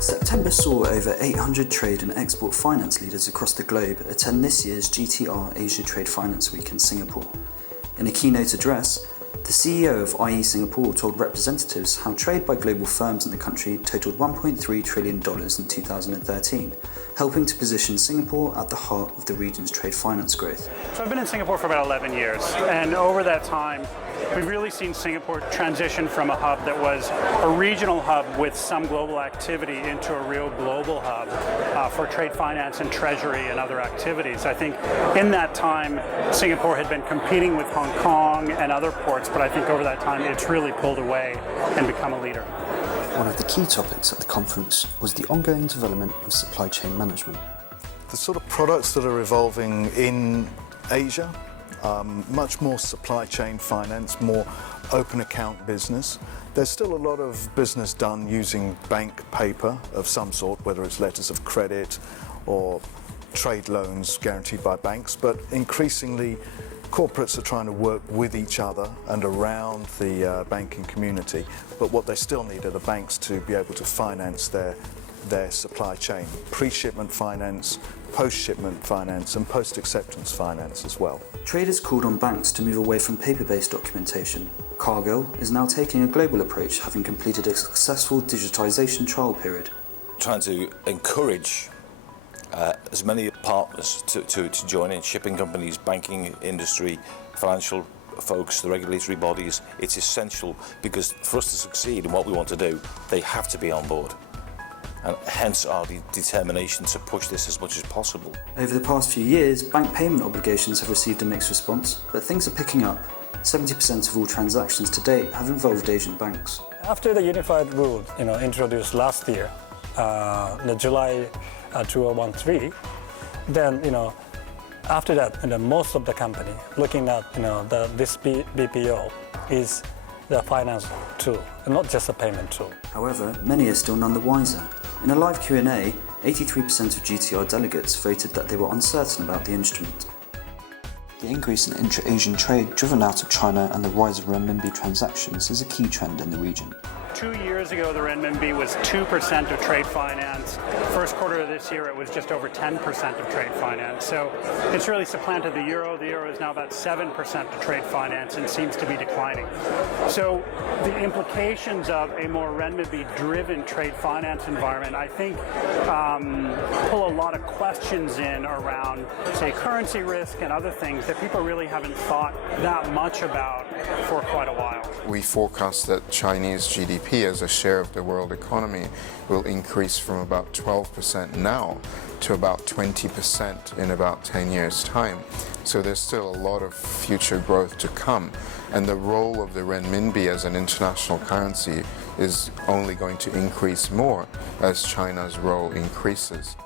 September saw over 800 trade and export finance leaders across the globe attend this year's GTR Asia Trade Finance Week in Singapore. In a keynote address, the CEO of IE Singapore told representatives how trade by global firms in the country totaled $1.3 trillion in 2013, helping to position Singapore at the heart of the region's trade finance growth. So I've been in Singapore for about 11 years, and over that time, we've really seen Singapore transition from a hub that was a regional hub with some global activity into a real global hub for trade finance and treasury and other activities. I think in that time, Singapore had been competing with Hong Kong and other ports, but I think over that time, it's really pulled away and become a leader. One of the key topics at the conference was the ongoing development of supply chain management. The sort of products that are evolving in Asia, much more supply chain finance, more open account business. There's still a lot of business done using bank paper of some sort, whether it's letters of credit or trade loans guaranteed by banks, but increasingly corporates are trying to work with each other and around the banking community, but what they still need are the banks to be able to finance their supply chain, pre-shipment finance, post-shipment finance and post-acceptance finance as well. Traders called on banks to move away from paper-based documentation. Cargill is now taking a global approach, having completed a successful digitization trial period. Trying to encourage as many partners to join in, shipping companies, banking industry, financial folks, the regulatory bodies. It's essential because for us to succeed in what we want to do, they have to be on board. And hence our determination to push this as much as possible. Over the past few years, bank payment obligations have received a mixed response, but things are picking up. 70% of all transactions to date have involved Asian banks. After the unified rule, introduced last year, the July 2013, then after that, most of the company looking at this BPO is the finance tool, and not just a payment tool. However, many are still none the wiser. In a live Q&A, 83% of GTR delegates voted that they were uncertain about the instrument. The increase in intra-Asian trade driven out of China and the rise of Renminbi transactions is a key trend in the region. 2 years ago, the Renminbi was 2% of trade finance. First quarter of this year, it was just over 10% of trade finance. So it's really supplanted the euro. The euro is now about 7% of trade finance and seems to be declining. So the implications of a more Renminbi-driven trade finance environment, I think, pull a lot of questions in around, say, currency risk and other things that people really haven't thought that much about for quite a while. We forecast that Chinese GDP as a share of the world economy will increase from about 12% now to about 20% in about 10 years' time. So there's still a lot of future growth to come. And the role of the Renminbi as an international currency is only going to increase more as China's role increases.